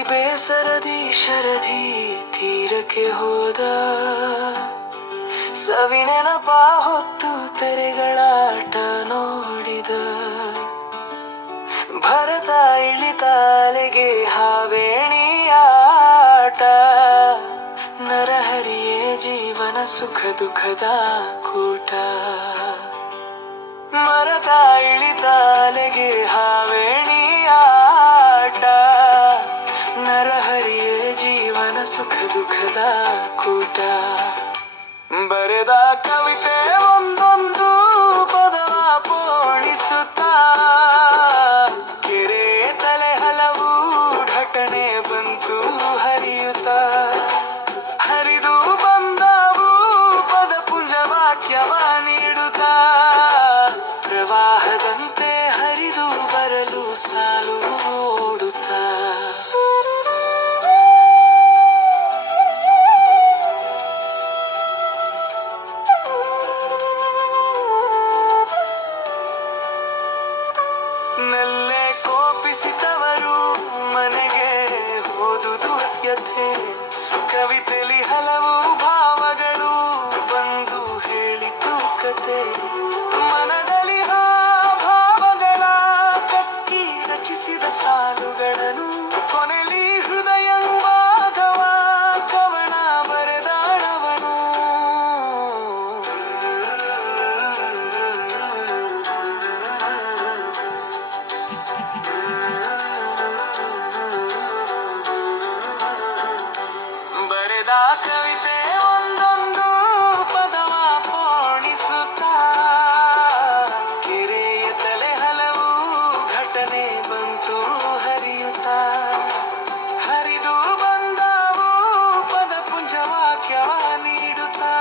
ಬೇಸರದಿ ಶರದಿ ತೀರಕ್ಕೆ ಹೋದ ಸವಿನೆನಪ ಹೊತ್ತು ತೆರೆಗಳಾಟ ನೋಡಿದ ಭರತ ಇಳಿತಾಲೆಗೆ ಹಾವೇಣಿಯಾಟ ನರಹರಿಯೇ ಜೀವನ ಸುಖ ದುಃಖದ ಕೂಟ ಮರದ ಇಳಿತಾಲೆಗೆ ಹಾವೇಣಿಯಾಟ ನರಹರಿಯೇ ಜೀವನ ಸುಖ ದುಃಖದ ಕೂಟ ಬರೆದ ಕವಿತೆ ಒಂದೊಂದು ಪದವ ಪೋಣಿಸುತ್ತಾ ಕೆರೆ ತಲೆ ಹಲವು ಘಟನೆ ಬಂತು ಹರಿಯುತ್ತಾ ಹರಿದು ಬಂದವು ಪದ ಪುಂಜ ವಾಕ್ಯವ ನೀಡುತ್ತಾ ಪ್ರವಾಹದಂತೆ ಹರಿದು ಬರಲು ಸಾಲು ಓಡುತ್ತಾ ನಲ್ಲೆ ಕೋಪಿಸಿದವರು ಮನೆಗೆ ಓದುದು ಅತ್ಯತೆ ಕವಿತೆಲಿ ಹಲವು ಭಾವಗಳು ಬಂದು ಹೇಳಿತು ಕತೆ ಮನದಲ್ಲಿ ಭಾವಗಳ ಕಕ್ಕಿ ರಚಿಸಿದ ಸಾಲುಗಳನ್ನು ಕೊನೆಲಿ ಹೃದಯಂಬಾಗವ ಕವನ ಬರೆದಾಳವನು ಬರೆದ ಕವಿತೆ ಒಂದೊಂದು ಪದವ ಪೋಣಿಸುತ್ತಾ ಕೆರೆಯ ತಲೆ ಹಲವು ಘಟನೆ ಬಂತು ಹರಿಯುತ್ತಾ ಹರಿದು ಬಂದವು ಪದ ಪುಂಜ ವಾಕ್ಯವ ನೀಡುತ್ತಾ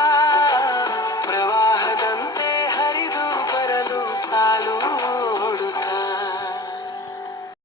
ಪ್ರವಾಹದಂತೆ ಹರಿದು ಬರಲು ಸಾಲು